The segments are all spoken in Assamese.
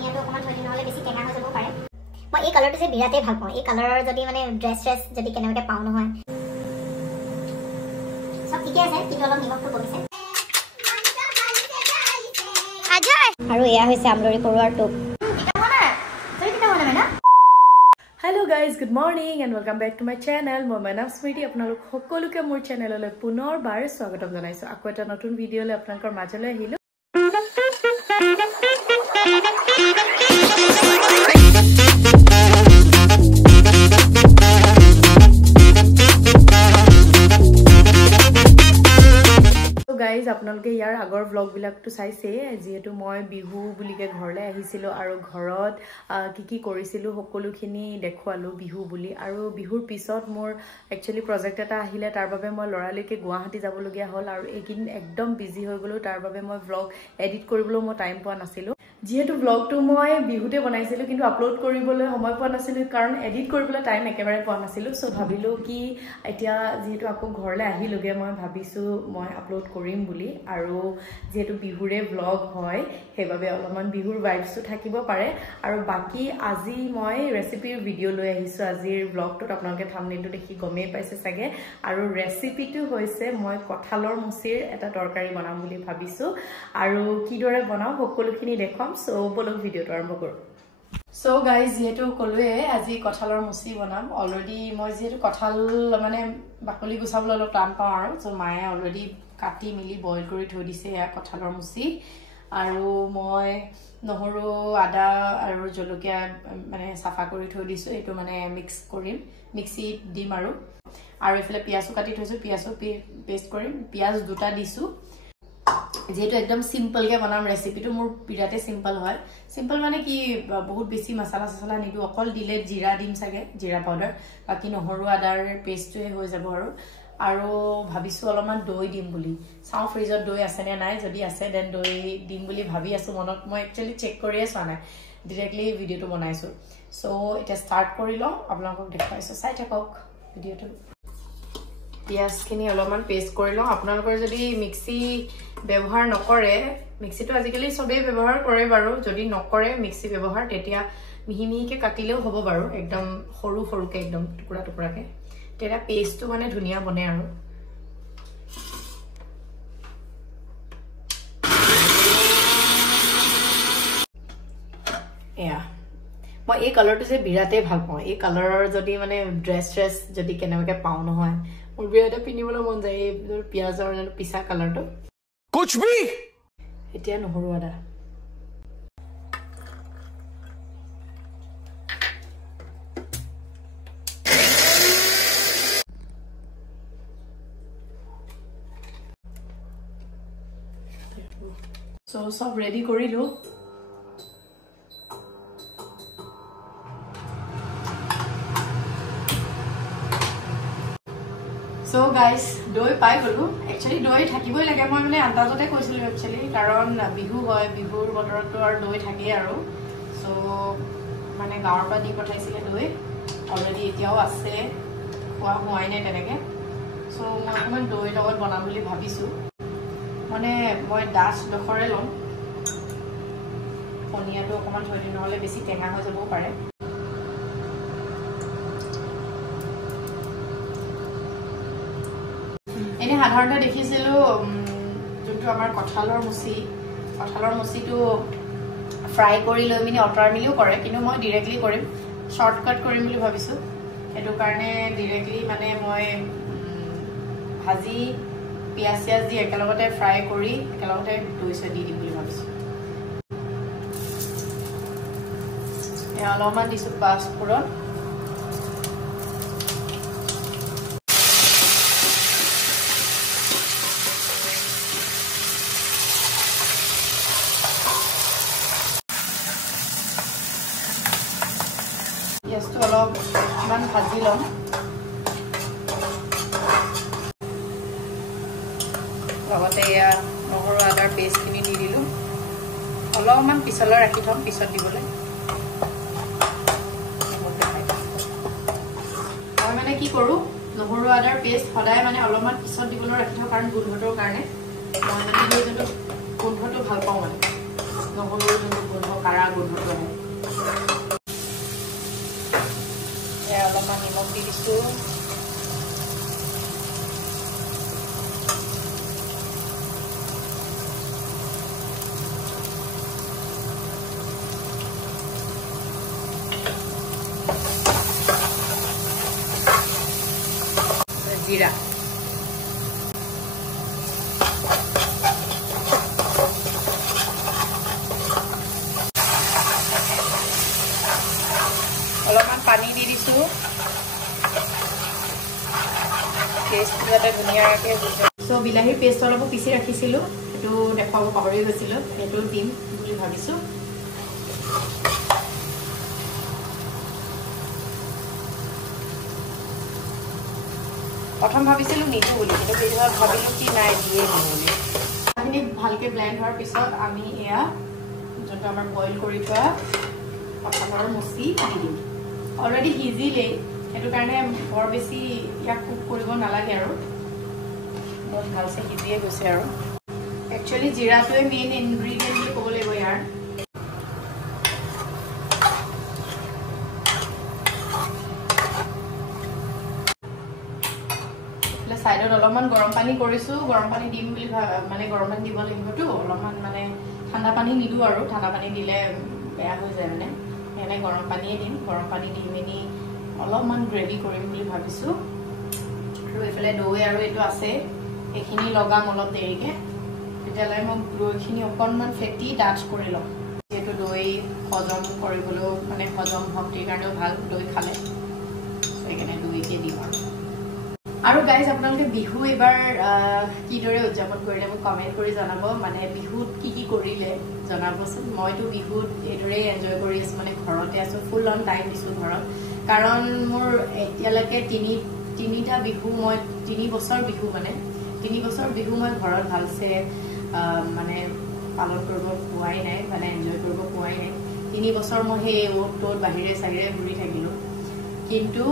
পনিয়াটো অকমান থৈ নহলে বেছি টেঙা হৈ যাব পাৰে মই এই কালাৰটো যে বিৰাতে ভাল পাওঁ এই কালাৰৰ যদি মানে ড্ৰেছ যদি কেনেকৈ পাওঁ নহয় সব ঠিকে আছে কিন্তু অলপ নিমখটো কমিছে আৰু এয়া হৈছে আমলৰি পৰুৱাৰ টোপ Hello guys, good morning and welcome back to my channel. My name is Smriti. আপোনালোক সকলোকে মোৰ চেনেললৈ পুনৰবাৰ স্বাগতম জনাইছো। আকৌ এটা নতুন ভিডিঅলৈ আপোনালোকৰ মাজলৈ আহিলো। গাইজ আপোনালোকে ইয়াৰ আগৰ ব্লগ বিলাকটো চাইছে যেহেতু মই বিহু বুলিকে ঘৰলৈ আহিছিলো আৰু ঘৰত কি কৰিছিলো সকলোখিনি দেখুৱালো বিহু বুলি আৰু বিহুৰ পিছত মোৰ একচুয়ালি প্ৰজেক্ট এটা আহিলে তাৰ বাবে মই লৰালৈকে গুৱাহাটী যাবলগীয়া হ'ল আৰু এইকিন একদম বিজি হৈ গলো তাৰ বাবে মই ব্লগ এডিট কৰিবলৈ মই টাইম পোৱা নাছিলো যেহেতু ব্লগটো মই বিহুতে বনাইছিলো কিন্তু আপলোড কৰিবলৈ সময় পোৱা নাছিলো কাৰণ এডিট কৰিবলৈ টাইম একেবাৰে পোৱা নাছিলো সো ভাবিলো কি এতিয়া যেহেতু আকৌ ঘৰলৈ আহিলোগে মই ভাবিছো মই আপলোড কৰিম বুলি আৰু যেহেতু বিহুৰে ব্লগ হয় হেবাবে অলপমান বিহুৰ ভাইবছটো থাকিব পাৰে আৰু বাকি আজি মই ৰেচিপিৰ ভিডিও লৈ আহিছো আজিৰ ব্লগটোত আপোনালোকে থাম্বনেইলটো দেখি গমেই পাইছে চাগে আৰু ৰেচিপিটো হৈছে মই কঁঠালৰ মুচিৰ এটা তৰকাৰী বনাম বুলি ভাবিছো আৰু কিদৰে বনাও সকলোখিনি দেখাম সো বলক ভিডিওটো আৰম্ভ কৰো So guys, যেহেতু কলোৱে আজি কঁঠালৰ মুচি বনাম অলৰেডি মই যেহেতু কঁঠাল মানে বাকলি গুছাবলৈ অলপ টান পাওঁ আৰু সো মায়ে অলৰেডি কাটি মিলি বইল কৰি থৈ দিছে এয়া কঁঠালৰ মুচি আৰু মই নহৰু আদা আৰু জলকীয়া মানে সাফা কৰি থৈ দিছো এটো মানে মিক্স কৰিম মিক্সিত দিম আৰু এফালে পিয়াজো কাটি থৈছো পিয়াজো পেষ্ট কৰিম পিয়াজ দুটা দিছো যেহেতু একদম সিম্পল কে বনাম ৰেচিপিটো মোৰ বিৰাতে সিম্পল হয় সিম্পল মানে কি বহুত বেছি মছলা নিদু অকল দিলে জিৰা দিম সাগে জিৰা পাউডাৰ বাকি নহৰু আদাৰ পেষ্টটোৱে হৈ যাব আৰু ভাবিছো অলপমান দৈ দিম বুলি চাও ফ্ৰিজত দৈ আছে নে নাই যদি আছে দেন দৈ দিম বুলি ভাবি আছো মনত মই একচুয়ালি চেক কৰিয়ে চোৱা নাই ডাইৰেক্টলি ভিডিওটো বনাইছো সো এটা স্টাৰ্ট কৰি লও আপোনালোকক দেখাইছো চাই থাকক ভিডিওটো পিয়াজখিনি অলপমান পেষ্ট কৰি লও আপোনালোকৰ যদি মিক্সি ব্যৱহাৰ নকৰে মিক্সিটো আজিকালি সবেই ব্যৱহাৰ কৰে বাৰু যদি নকৰে মিক্সি ব্যৱহাৰ তেতিয়া মিহিমিহিকে কাটিলেও হ'ব বাৰু একদম সৰু সৰুকে একদম টুকুৰা টুকুৰাকে তেৰা পেষ্টটো মানে ধুনিয়া বনে আৰু এয়া মই এই কালাৰটো যে বিৰাতে ভাল পাওঁ এই কালাৰৰ যদি মানে ড্ৰেছ যদি কেনেকৈ পাওঁ নহয় মোৰ বিৰাতে পিন্ধিবলৈ মন যায় এই পিয়াজৰ পিছা কালাৰটো कुछ भी এতিয়া নহৰু আদা সো সব ৰেডি কৰিলো So guys, doi pai golu. Actually doi থাকিবই লাগে মই মানে আন্দাজতে কৈছিলো actually কাৰণ বিহু হয় বিহুৰ বতৰতো আৰু দই থাকে আৰু সো মানে গাঁৱৰ পৰা দি পঠাইছিলে দই অলৰেডি এতিয়াও আছে খোৱা হোৱাই নাই তেনেকে সো মই অকমান দই লগত বনাম বুলি ভাবিছো মানে মই ডাছ দখৰে লম পনিয়াটো অকমান থৈ নহলে বেছি টেঙা হৈ যাব পাৰে এনে সাধাৰণতে দেখিছিলো যোনটো আমাৰ কঁঠালৰ মুচিটো ফ্ৰাই কৰি লৈ মিনি অটাৰ মিলিও কৰে কিন্তু মই ডাইৰেক্টলি কৰিম শৰ্টকাট কৰিম বুলি ভাবিছো এটো কাৰণে ডাইৰেক্টলি মানে মই ভাজি পিয়াজ দি একেলগতে ফ্ৰাই কৰি একেলগতে দৈ সৈ দি দিম বুলি ভাবিছো এ অলপমান দিছো পাঁচফোৰণ পিয়াজটো অলপমান ভাজি লম লগতে এয়া নহৰু আদাৰ পেষ্টখিনি দি দিলোঁ অলপমান পিছলৈ ৰাখি থম পিছত দিবলৈ মই মানে কি কৰোঁ নহৰু আদাৰ পেষ্ট সদায় মানে অলপমান পিছত দিবলৈ ৰাখি থওঁ কাৰণ গোন্ধটোৰ কাৰণে মই মানে সেই যোনটো গোন্ধটো ভাল পাওঁ মানে নহৰুৰ যোনটো গোন্ধ কাৰা গোন্ধটো দিছো জিৰা অলপমান পানী দি দিছো পেষ্ট যাতে ধুনীয়াকৈ হৈছে সো বিলাহীৰ পেষ্ট অলপ পিছি ৰাখিছিলোঁ সেইটো দেখাব পাহৰি গৈছিলোঁ সেইটো দিম বুলি ভাবিছোঁ প্ৰথম ভাবিছিলোঁ নিদো বুলি কিন্তু পিছত ভাবিলোঁ কি নাই দিয়ে দিম বুলি সেইখিনি ভালকৈ ব্লেণ্ড হোৱাৰ পিছত আমি এয়া যোনটো আমাৰ বইল কৰি থোৱা কঁঠালৰ মুচি দি দিম অলৰেডি সিজিলেই সেইটো কাৰণে বৰ বেছি ইয়াক কুক কৰিব নালাগে আৰু বহুত ভালছে সিজিয়ে গৈছে আৰু একচুৱেলি জিৰাটোৱে মেইন ইনগ্ৰিডিয়েণ্ট বুলি ক'ব লাগিব ইয়াৰ সাইডত অলপমান গৰম পানী কৰিছোঁ গৰম পানী দিম বুলি মানে গৰম পানী দিব লাগিবতো অলপমান মানে ঠাণ্ডা পানী নিদিওঁ আৰু ঠাণ্ডা পানী দিলে বেয়া হৈ যায় মানে সেইকাৰণে গৰম পানীয়ে দিম গৰম পানী দি মেলি অলপমান গ্ৰেভি কৰিম বুলি ভাবিছোঁ আৰু এইফালে দৈ আৰু এইটো আছে এইখিনি লগাম অলপ দেৰিকৈ তেতিয়ালৈ মই দৈখিনি অকণমান ফেটি ডাঠ কৰি ল'ম যিহেতু দৈ হজম কৰিবলৈও মানে হজম শক্তিৰ কাৰণেও ভাল দৈ খালে সেইকাৰণে দৈকে দিম আৰু গাইজ আপোনালোকে বিহু এইবাৰ কিদৰে উদযাপন কৰিলে মোক কমেণ্ট কৰি জনাব মানে বিহুত কি কৰিলে জনাবচোন মইতো বিহুত এইদৰেই এনজয় কৰি আছোঁ মানে ঘৰতে আছোঁ ফুল অন টাইম দিছোঁ ঘৰত কাৰণ মোৰ এতিয়ালৈকে তিনিটা বিহু মই 3 বছৰ বিহু মানে 3 বছৰ বিহু মই ঘৰত ভালছে মানে পালন কৰিব পোৱাই নাই মানে এনজয় কৰিব পোৱাই নাই 3 বছৰ মই সেই অ'ত ত'ত বাহিৰে চাহিৰে ঘূৰি থাকিলোঁ কিন্তু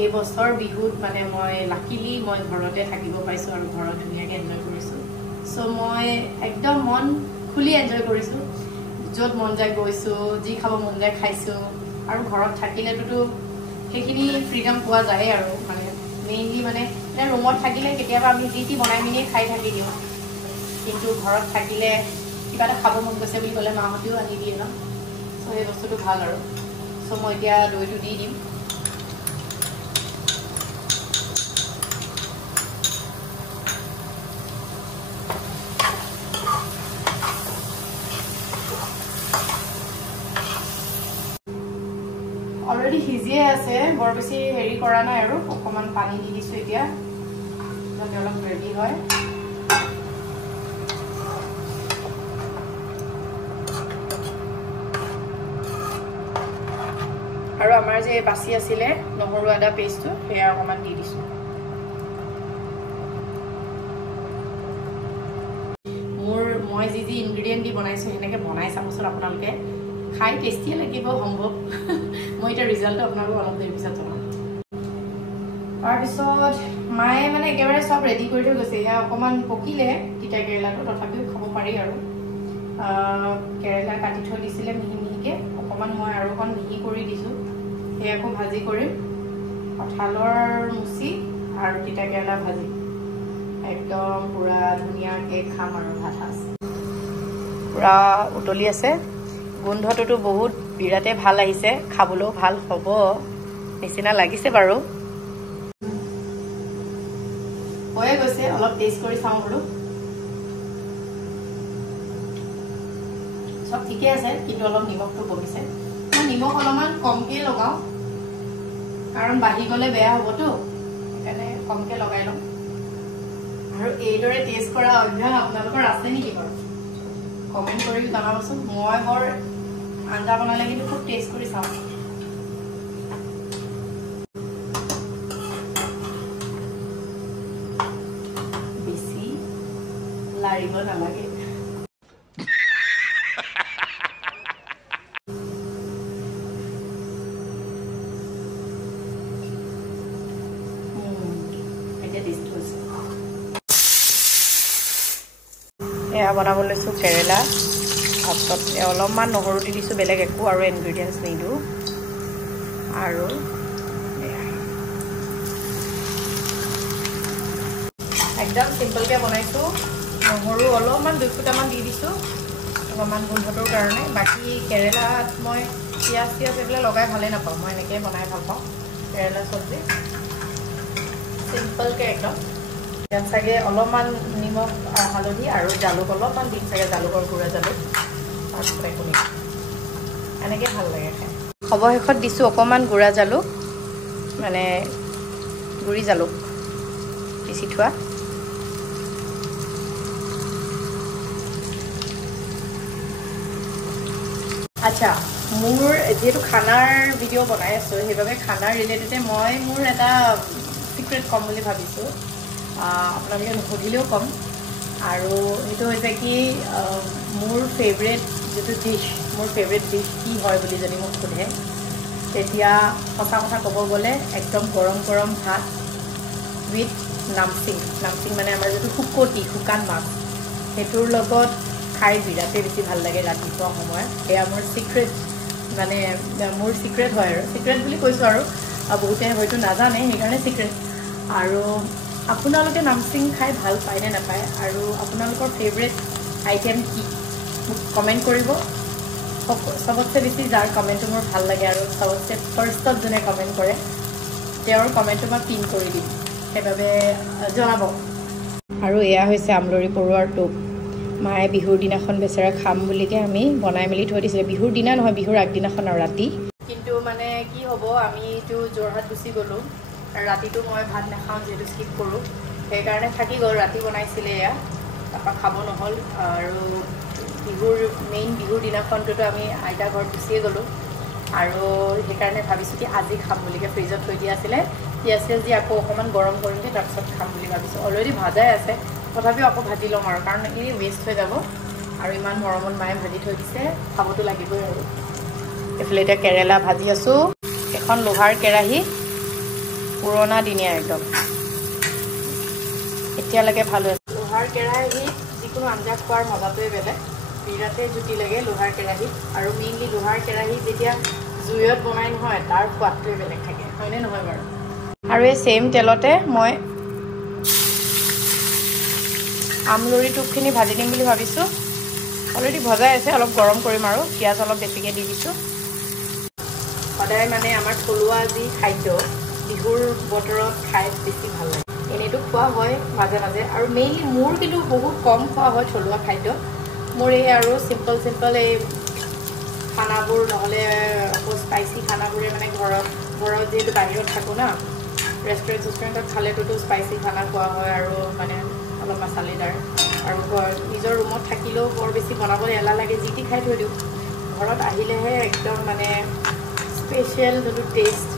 এই বছৰ বিহুত মানে মই লাকিলি মই ঘৰতে থাকিব পাইছোঁ আৰু ঘৰত ধুনীয়াকৈ এনজয় কৰিছোঁ সো মই একদম মন খুলি এনজয় কৰিছোঁ য'ত মন যায় গৈছোঁ যি খাব মন যায় খাইছোঁ আৰু ঘৰত থাকিলেতো সেইখিনি ফ্ৰীডম পোৱা যায় আৰু মানে মেইনলি মানে ৰুমত থাকিলে কেতিয়াবা আমি যি বনাই মেলি খাই থাকি দিওঁ কিন্তু ঘৰত থাকিলে কিবা এটা খাব মন গৈছে বুলি ক'লে মাহঁতেও আনি দিয়ে ন সো সেই বস্তুটো ভাল আৰু সো মই এতিয়া দৈটো দি দিম অলৰেডি সিজিয়ে আছে বৰ বেছি হেৰি কৰা নাই আৰু অকণমান পানী দি দিছোঁ এতিয়া যাতে অলপ গ্ৰেভি হয় আৰু আমাৰ যে বাছি আছিলে নহৰু আদা পেষ্টটো সেয়া অকণমান দি দিছোঁ মই যি ইনগ্ৰিডিয়েণ্ট দি বনাইছোঁ সেনেকৈ বনাই চাবচোন আপোনালোকে খাই টেষ্টিয়ে লাগিব সম্ভৱ মই এতিয়া ৰিজাল্টটো আপোনালোকক অলপ দেৰি পিছত জনাম তাৰপিছত মায়ে মানে একেবাৰে চব ৰেডি কৰি থৈ গৈছে এয়া অকণমান পকিলে তিতা কেৰেলাটো তথাপিও খাব পাৰি আৰু কেৰেলা কাটি থৈ দিছিলে মিহি মিহিকৈ অকণমান মই আৰু অকণ মিহি কৰি দিছোঁ সেয়াকো ভাজি কৰিম কঁঠালৰ মুচি আৰু তিতা কেৰেলা ভাজি একদম পুৰা ধুনীয়াকৈ খাম আৰু ভাত সাজ পুৰা উতলি আছে গোন্ধটোতো বহুত বিৰাটে ভাল আহিছে খাবলৈও ভাল হ'ব নিচিনা লাগিছে বাৰু হৈয়ে গৈছে অলপ টেষ্ট কৰি চাওঁ বোলো সব ঠিকে আছে কিন্তু অলপ নিমখটো কমিছে মই নিমখ অলপমান কমকৈ লগাওঁ কাৰণ বাঢ়ি গ'লে বেয়া হ'বতো সেইকাৰণে কমকৈ লগাই লওঁ আৰু এইদৰে টেষ্ট কৰা অভ্যাস আপোনালোকৰ আছে নেকি বাৰু কমেণ্ট কৰি জনাবচোন মই বৰ আঞ্জা বনালে কিন্তু খুব টেষ্ট কৰি চাওঁ বেছি লাৰিব নালাগে এয়া বনাব লৈছোঁ কেৰেলা ভাতত অলপমান নহৰু দি দিছোঁ বেলেগ একো আৰু ইনগ্ৰিডিয়েণ্টছ নিদিওঁ আৰু একদম সিম্পলকৈ বনাইছোঁ নহৰু অলপমান 2 ফুটামান দি দিছোঁ অকণমান গোন্ধটোৰ কাৰণে বাকী কেৰেলাত মই পিঁয়াজ এইবিলাক লগাই ভালেই নাপাওঁ মই এনেকৈ বনাই ভাল পাওঁ কেৰেলা চব্জি সিম্পলকৈ একদম ইয়াত চাগে অলপমান নিমখ হালধি আৰু জালুক অলপমান দিম চাগে জালুকৰ গুড়া জালুক তাৰপিছত একো নিদিওঁ এনেকৈ ভাল লাগে খাই অৱশেষত দিছোঁ অকণমান গুড়া জালুক মানে গুড়ি জালুক পিচি থোৱা আচ্ছা মোৰ যেহেতু খানাৰ ভিডিঅ' বনাই আছোঁ সেইবাবে খানাৰ ৰিলেটেডে মই মোৰ এটা সিক্ৰেট কম বুলি ভাবিছোঁ আপোনালোকে নুসুধিলেও ক'ম আৰু সেইটো হৈছে কি মোৰ ফেভৰেট যিটো ডিছ মোৰ ফেভৰেট ডিছ কি হয় বুলি যদি মোক সোধে তেতিয়া সঁচা কথা ক'ব গ'লে একদম গৰম গৰম ভাত উইথ নামচিং মানে আমাৰ যিটো শুকান মাছ সেইটোৰ লগত খাই বিৰাটেই বেছি ভাল লাগে ৰাতিপুৱা সময়ত এয়া মোৰ সিক্ৰেট মানে মোৰ সিক্ৰেট হয় আৰু সিক্ৰেট বুলি কৈছোঁ আৰু বহুতে হয়তো নাজানে সেইকাৰণে সিক্ৰেট আৰু আপোনালোকে নামচিং খাই ভাল পায় নে নাপায় আৰু আপোনালোকৰ ফেভৰেট আইটেম কি মোক কমেণ্ট কৰিব সবতছে বেছি যাৰ কমেণ্টটো মোৰ ভাল লাগে আৰু সবতছে ফাৰ্ষ্টত যোনে কমেণ্ট কৰে তেওঁৰ কমেণ্টটো মই পিন কৰি দিম সেইবাবে জনাব আৰু এয়া হৈছে আমলৰি পৰুৱাৰ টোপ মায়ে বিহুৰ দিনাখন বেচেৰা খাম বুলিকে আমি বনাই মেলি থৈ দিছিলে বিহুৰ দিনা নহয় বিহুৰ আগদিনাখন আৰু ৰাতি কিন্তু মানে কি হ'ব আমিতো যোৰহাট গুচি গ'লোঁ আৰু ৰাতিটো মই ভাত নাখাওঁ যিহেতু স্কিপ কৰোঁ সেইকাৰণে থাকি গ'ল ৰাতি বনাইছিলে এয়া তাৰপৰা খাব নহ'ল আৰু বিহুৰ দিনাখনটোতো আমি আইতা ঘৰত গুচিয়ে গ'লোঁ আৰু সেইকাৰণে ভাবিছোঁ কি আজি খাম বুলিকে ফ্ৰিজত থৈ দিয়া আছিলে পিঁয়াজ দি আকৌ অকণমান গৰম কৰিমগৈ তাৰপিছত খাম বুলি ভাবিছোঁ অলৰেডি ভাজাই আছে তথাপিও আকৌ ভাজি ল'ম আৰু কাৰণ এই ৱেষ্ট হৈ যাব আৰু ইমান মৰমত মায়ে ভাজি থৈ দিছে খাবতো লাগিবই আৰু এইফালে এতিয়া কেৰেলা ভাজি আছোঁ এখন লোহাৰ কেৰাহী পুৰণা দিনীয়া একদম এতিয়ালৈকে ভাল হৈ আছে লোহাৰ কেৰাহীত যিকোনো আঞ্জা খোৱাৰ মজাটোৱে বেলেগ বিৰাটেই জুতি লাগে লোহাৰ কেৰাহীত আৰু মেইনলি লোহাৰ কেৰাহীত যেতিয়া জুইত বনাই নহয় তাৰ সোৱাদটোৱে বেলেগ থাকে হয়নে নহয় বাৰু আৰু এই ছেইম তেলতে মই আমলৰি টোপখিনি ভাজি দিম বুলি ভাবিছোঁ অলৰেডি ভজাই আছে অলপ গৰম কৰিম আৰু পিঁয়াজ অলপ বেছিকৈ দি দিছোঁ সদায় মানে আমাৰ থলুৱা যি খাদ্য বিহুৰ বতৰত খাই বেছি ভাল লাগে এনেইতো খোৱা হয় মাজে মাজে আৰু মেইনলি মোৰ কিন্তু বহুত কম খোৱা হয় থলুৱা খাদ্য মোৰ এই আৰু চিম্পল এই খানাবোৰ নহ'লে আকৌ স্পাইচি খানাবোৰে মানে ঘৰত যিহেতু বাহিৰত থাকোঁ না ৰেষ্টুৰেণ্টত খালেতো স্পাইচি খানা খোৱা হয় আৰু মানে অলপ মছালেদাৰ আৰু নিজৰ ৰুমত থাকিলেও বৰ বেছি বনাবলৈ এলাহ লাগে যি টি খাই থৈ দিওঁ ঘৰত আহিলেহে একদম মানে স্পেচিয়েল যোনটো টেষ্ট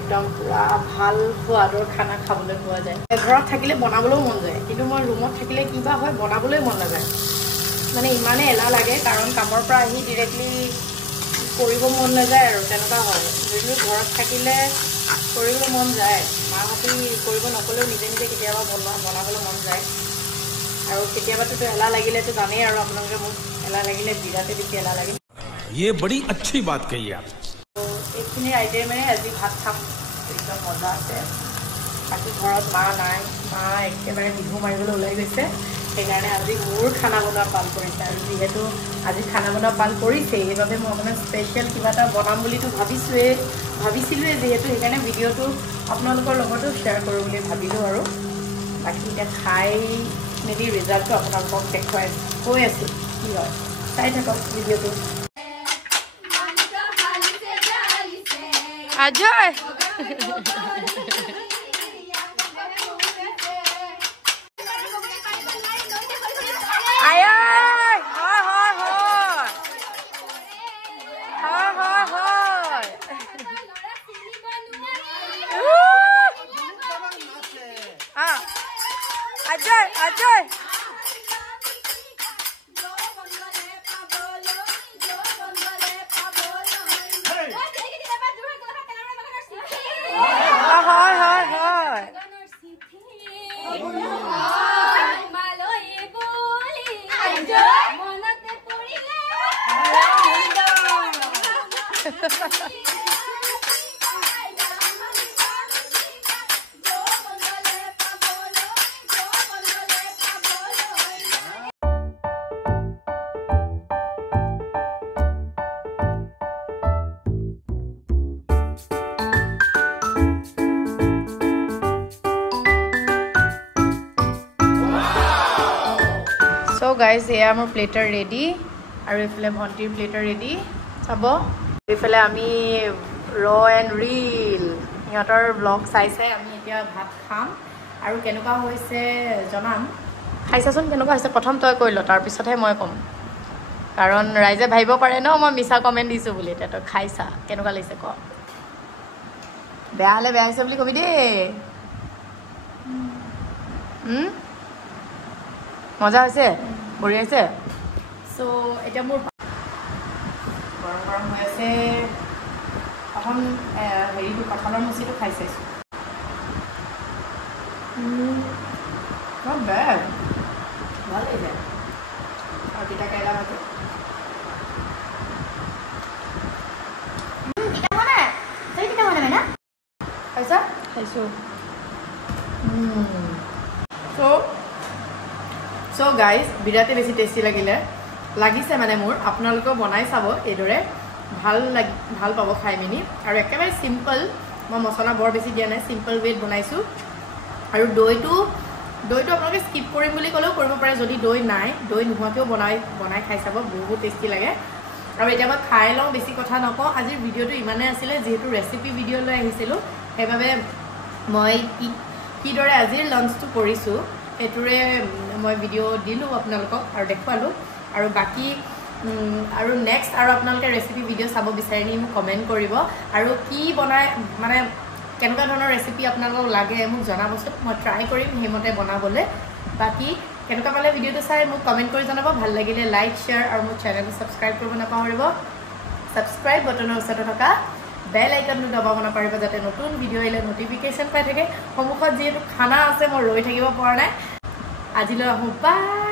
একদম পুৰা ভাল সোৱাদৰ খানা খাবলৈ পোৱা যায় ঘৰত থাকিলে বনাবলৈও মন যায় কিন্তু মই ৰুমত থাকিলে কিবা হয় বনাবলৈ মন নাযায় মানে ইমানে এলাহ লাগে কাৰণ কামৰ পৰা আহি ডিৰেক্টলি কৰিব মন নাযায় আৰু তেনেকুৱা হয় যদিও ঘৰত থাকিলে কৰিব মন যায় মাহঁতে কৰিব নকলেও নিজে কেতিয়াবা বনাবলৈ মন যায় আৰু কেতিয়াবাতো এলাহ লাগিলেতো জানেই আৰু আপোনালোকে মোক এলাহ লাগিলে বিৰাটে বেছি এলাহ লাগে ये बड़ी अच्छी बात कही आप তো এইখিনি আইটেমে আজি ভাত খাম একদম মজা আছে বাকী ঘৰত মা নাই মা একেবাৰে বিহু মাৰিবলৈ ওলাই গৈছে সেইকাৰণে আজি মোৰ খানা বনোৱা পাল কৰিছে আৰু যিহেতু আজি খানা বনোৱা পাল কৰিছে সেইবাবে মই অকণমান স্পেচিয়েল কিবা এটা বনাম বুলিতো ভাবিছিলোঁৱে যিহেতু সেইকাৰণে ভিডিঅ'টো আপোনালোকৰ লগতো শ্বেয়াৰ কৰোঁ বুলি ভাবিলোঁ আৰু বাকী এতিয়া খাই মেলি ৰিজাল্টটো আপোনালোকক দেখুৱাই কৈ আছোঁ কি হয় চাই থাকক ভিডিঅ'টো अजय आया हाय हाय हाय हाय हाय हाँ अजय अजय গাইজ এয়া মোৰ প্লেটাৰ ৰেডি আৰু এইফালে ভণ্টিৰ প্লেটাৰ ৰেডি চাব এইফালে আমি ৰ এণ্ড ৰিল সিহঁতৰ ব্লগ চাইছে আমি এতিয়া ভাত খাম আৰু কেনেকুৱা হৈছে জনাম খাইছাচোন কেনেকুৱা হৈছে প্ৰথম তই কৈ ল তাৰপিছতহে মই ক'ম কাৰণ ৰাইজে ভাবিব পাৰে ন মই মিছা কমেণ্ট দিছোঁ বুলি এতিয়া তই খাইছা কেনেকুৱা লাগিছে ক বেয়া হ'লে বেয়া হৈছে বুলি কবি দেই মজা হৈছে বঢ়িয়া হৈছে চ' এতিয়া মোৰ গৰম গৰম হৈ আছে প্ৰথম হেৰিটো কঁঠালৰ মুচিটো খাই চাইছোঁ বেয়া ভাল লাগিছে আৰু তিতা কেৰেলা ভাজি খাইছা খাইছোঁ চ' গাইজ বিৰাটেই বেছি টেষ্টি লাগিছে মানে মোৰ আপোনালোকেও বনাই চাব এইদৰে ভাল পাব খাই মেলি আৰু একেবাৰে চিম্পল মই মছলা বৰ বেছি দিয়া নাই চিম্পল ৱেত বনাইছোঁ আৰু দৈটো আপোনালোকে স্কিপ কৰিম বুলি ক'লেও কৰিব পাৰে যদি দৈ নাই দৈ নোহোৱাকৈও বনাই খাই চাব বহুত টেষ্টি লাগে আৰু এতিয়া মই খাই লওঁ বেছি কথা নকওঁ আজিৰ ভিডিঅ'টো ইমানেই আছিলে যিহেতু ৰেচিপি ভিডিঅ' লৈ আহিছিলোঁ সেইবাবে মই কিদৰে আজিৰ লাঞ্চটো কৰিছোঁ সেইটোৰে মই ভিডিঅ' দিলোঁ আপোনালোকক আৰু দেখুৱালোঁ আৰু বাকী আৰু নেক্সট আৰু আপোনালোকে ৰেচিপি ভিডিঅ' চাব বিচাৰি মোক কমেণ্ট কৰিব আৰু কি বনাই মানে কেনেকুৱা ধৰণৰ ৰেচিপি আপোনালোকক লাগে মোক জনাবচোন মই ট্ৰাই কৰিম সেইমতে বনাবলৈ বাকী কেনেকুৱা পালে ভিডিঅ'টো চাই মোক কমেণ্ট কৰি জনাব ভাল লাগিলে লাইক শ্বেয়াৰ আৰু মোৰ চেনেলটো ছাবস্ক্ৰাইব কৰিব নাপাহৰিব ছাবস্ক্ৰাইব বটনৰ ওচৰতে থকা বেল আইকনটো দবাব নাপাহৰিব যাতে নতুন ভিডিঅ' আহিলে নটিফিকেশ্যন পাই থাকে সন্মুখত যিহেতু খানা আছে মই ৰৈ থাকিব পৰা নাই আজিলৈ আহোঁ বাই